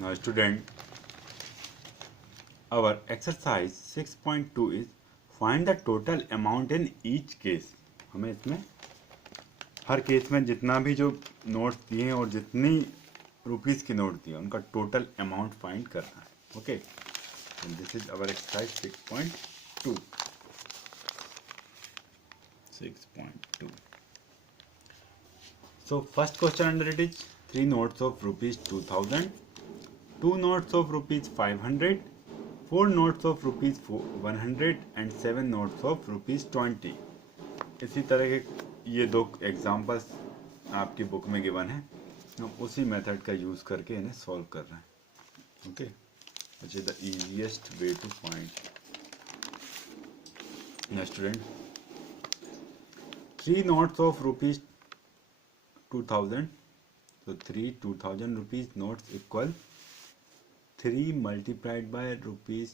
Now student, our exercise 6.2 is find the total amount in each case. हमें इसमें हर case में जितना भी जो नोट्स दिए हैं और जितनी रुपीस की नोट दिए उनका टोटल अमाउंट फाइंड करना है. Okay, this is our exercise 6.2. 6.2. So first question under it is 3 notes of rupees 2000, 2 notes of rupees 500, 4 notes of rupees 100 and 7 notes of rupees 20. इसी तरह के ये दो एग्जांपल्स आपकी बुक में गिवन है. हम उसी मेथड का यूज़ करके इन्हें सॉल्व कर रहे हैं. Okay, which is the easiest way to find. ना student, 3 notes of rupees 2000, so 2000 rupees notes equal 3 multiplied by rupees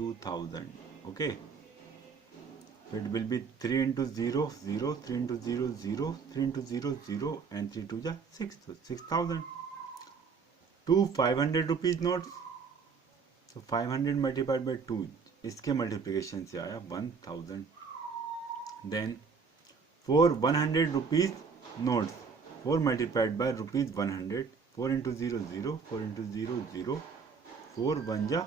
2000. okay, so it will be 3 into 0 0, 3 into 0 0, 3 into 0 0 and 3 to the 6, so 6000. 2 500 rupees notes, so 500 multiplied by 2, इसके multiplication से आया 1000. then 4 100 rupees notes, 4 multiplied by rupees 100, 4 into 0 0, 4 into 0 0, 4 1 ja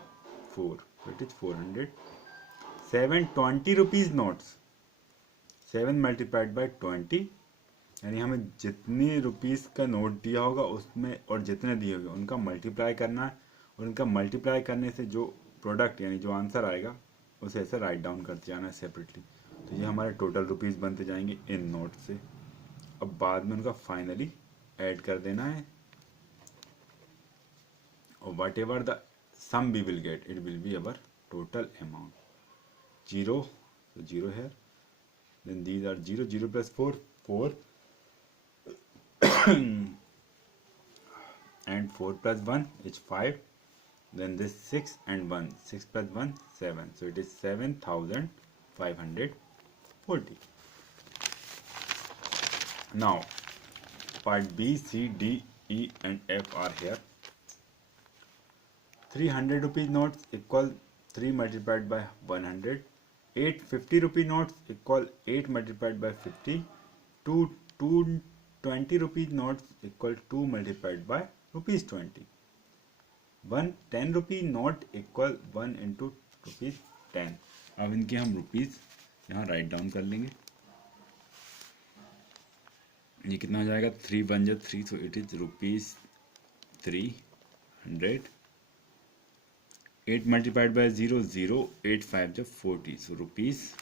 4, so it is 400. 7 20 rupees notes, 7 multiplied by 20, यानी हमें जितनी rupees का note दिया होगा उसमें और जितने दिए होंगे उनका मल्टीप्लाई करना है, और उनका मल्टीप्लाई करने से जो प्रोडक्ट यानी जो आंसर आएगा उसे ऐसे राइट डाउन करते जाना है सेपरेटली. तो ये हमारे टोटल रुपीस बनते जाएंगे इन नोट से. अब बाद में उनका फाइनली ऐड कर देना है, और whatever the sum we will get it will be our total amount. 0, so 0 here, then these are 0 0 plus 4 4 and 4 plus 1 is 5, then this 6 and 1, 6 plus 1 7, so it is 7540. Now part B, C, D, E and F are here. 300 rupee notes equal 3 multiplied by 100, 8 50 rupee notes equal 8 multiplied by 50, 2 20 rupee notes equal 2 multiplied by rupees 20, 1 10 rupee note equal 1 into rupees 10. अब इनके हम rupees यहाँ write down कर लेंगे. ये कितना हो जाएगा, 3 1 जा 3, so it is rupees 300. 8 multiplied by 0 0, 8 5 जा 40, so rupees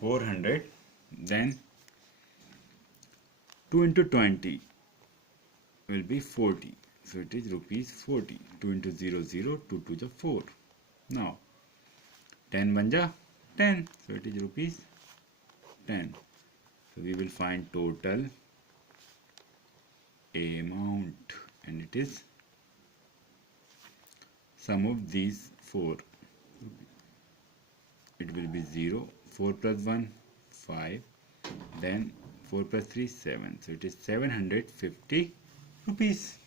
400. then 2 into 20 will be 40, so it is rupees 40. 2 into 0 0, 2 2 ja 4. now 10 1 ja 10, so it is rupees 10. so we will find total amount, and it is sum of these four. It will be 0, 4 plus 1 5, then 4 plus 3 7, so it is 750 rupees.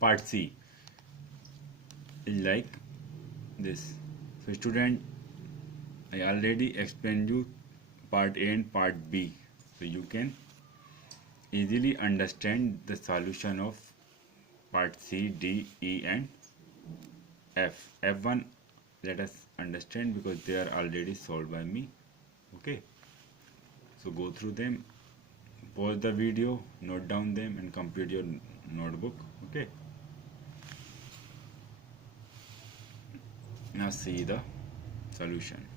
Part C is like this. So student, I already explained you part A and part B, so you can easily understand the solution of part C, D, E and F. F1 let us understand because they are already solved by me. Okay, so go through them, pause the video, note down them and complete your notebook. Okay, now see the solution.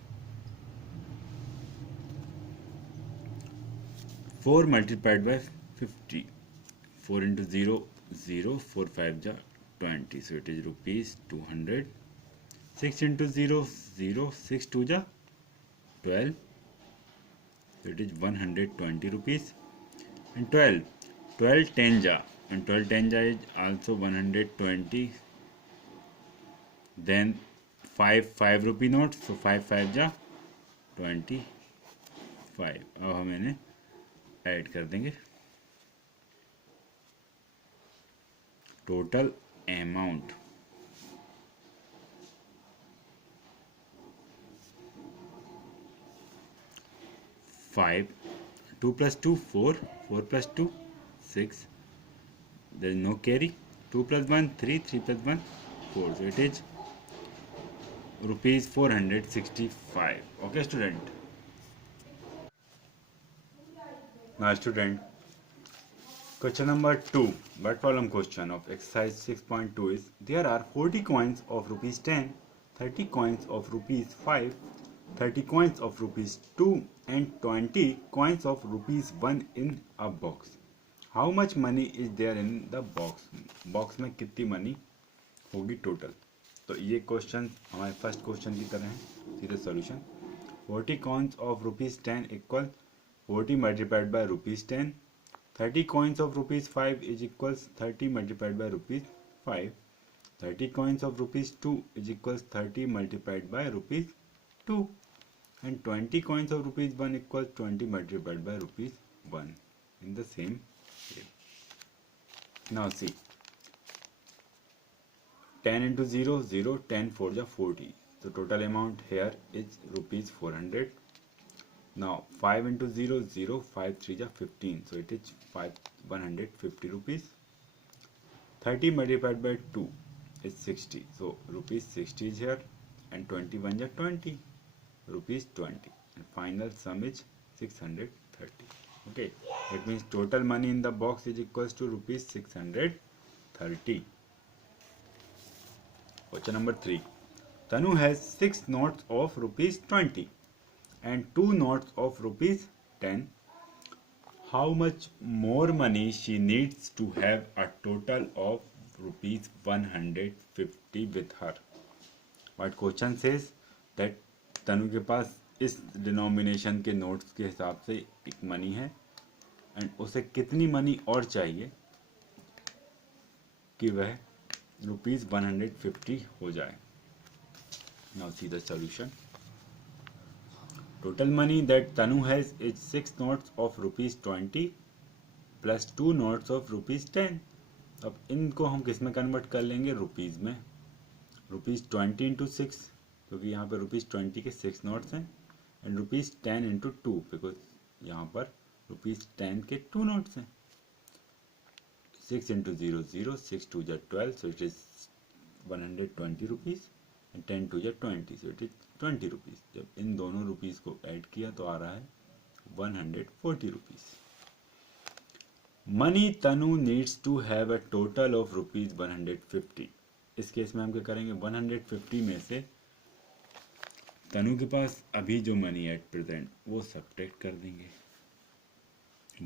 4 multiplied by 50, 4 into 0 0, 4 5 ja 20, so it is rupees 200. 6 into 0 0, 6 2 ja 12, so it is 120 rupees. and 12 10 ja, and 12 10 ja is also 120. then 5 rupee notes, so 5 5 ja 25. अब हम इन्हें add कर देंगे total amount. 5, 2 plus 2 4, 4 plus 2 6, there is no carry, 2 plus 1 3, 3 plus 1 4, so it is rupees 465. Okay student. Now student, question number 2, word problem question of exercise 6.2 is there are 40 coins of rupees 10, 30 coins of rupees 5, 30 coins of rupees 2 and 20 coins of rupees 1 in a box. How much money is there in the box? Box में कितनी money होगी total? तो ये question हमारे first question की तरह है। सीधे solution 40 coins of rupees 10 equal 40 multiplied by rupees 10, 30 coins of rupees 5 is equals 30 multiplied by rupees 5, 30 coins of rupees 2 is equals 30 multiplied by rupees 2 and 20 coins of rupees 1 equals 20 multiplied by rupees 1 in the same way. Now see, 10 into 0 0, 10 4 ja 40, so total amount here is rupees 400. Now 5 into 0 0, 5 3 ja 15, so it is 150 rupees. 30 multiplied by 2 is 60, so rupees 60 is here and 21 ja 20, rupees 20, and final sum is 630. Okay, that means total money in the box is equals to rupees 630. Question number 3, Tanu has 6 notes of rupees 20 and 2 notes of rupees 10. How much more money she needs to have a total of rupees 150 with her? But question says that तनु के पास इस denomination के notes के हिसाब से एक money है and उसे कितनी मनी और चाहिए कि वह रुपीज 150 हो जाए. Now see the solution. Total money that Tanu has is 6 notes of rupees 20 plus 2 notes of rupees 10. अब इनको हम किस में कन्वर्ट कर लेंगे? रुपीज़ में. रुपीज़ 20 इंटू 6, क्योंकि यहाँ पर रुपीज़ 20 के 6 नोट्स हैं, एंड रुपीज़ 10 इंटू 2, बिकॉज यहाँ पर रुपीज़ 10 के 2 नोट्स हैं. 6 इंटू 0 0, 6 2 जा 12, so it is 120 rupees, and 10 2 जा 20, सो इट इज़ 20 रुपीज़. जब इन दोनों रुपीज़ को ऐड किया तो आ रहा है 140 rupees. Money Tanu needs to have a total of rupees 150. इस केस में हम क्या करेंगे? 150 में से तनु के पास अभी जो मनी एट प्रेजेंट वो सब्ट्रैक्ट कर देंगे.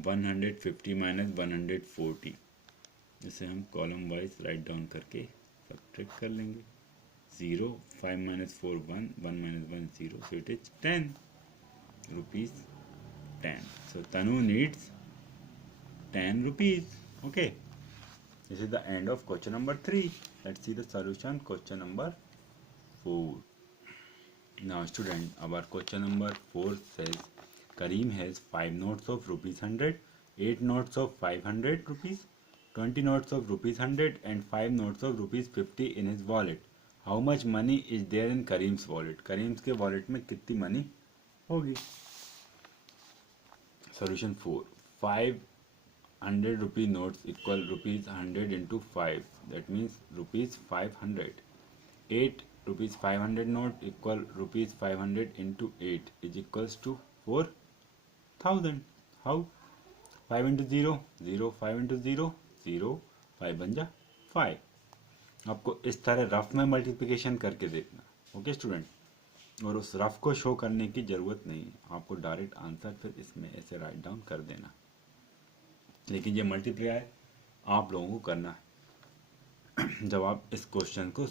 150 माइनस 140, जिसे हम कॉलम वाइज राइट डाउन करके सब्ट्रैक्ट कर लेंगे. 0, 5 minus 4 1, 1 minus 1 0, so it is 10 rupees 10. So Tanu needs 10 rupees. Okay, this is the end of question number 3. Let's see the solution. Question number 4. Now student, our question number 4 says Kareem has 5 notes of rupees 100, 8 notes of 500 rupees, 20 notes of rupees 100 and 5 notes of rupees 50 in his wallet. How much money is there in Kareem's wallet? Kareem's के wallet में कितनी money होगी? Solution 4. 500 rupee notes equal rupees 100 into 5. That means rupees 500. 8 rupees 500 note equal rupees 500 into 8 is equals to 4000. How? 5 into 0 0, 5 into 0 0, 5 बन जा 5. आपको इस तरह rough में मल्टीप्लिकेशन करके देखना. ओके स्टूडेंट, और उस रफ को शो करने की ज़रूरत नहीं है, आपको डायरेक्ट आंसर फिर इसमें ऐसे राइट डाउन कर देना. लेकिन ये मल्टीप्लाई आप लोगों को करना है जब आप इस क्वेश्चन को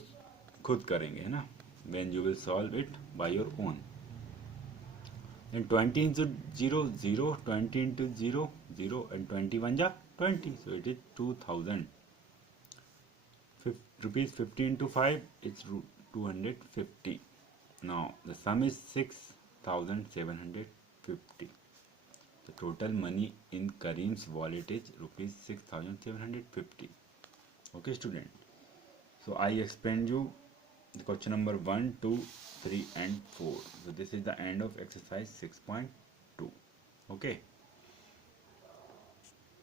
खुद करेंगे, है ना. When you will solve it by your own. And 20 into 0 0, 20 into 0 0 and 21 जा 20, so it is 2000. Rupees 50 into 5 is 250. Now the sum is 6750. The total money in Kareem's wallet is rupees 6,750. Okay, student. So I explained you the question number 1, 2, 3 and 4. So this is the end of exercise 6.2. Okay.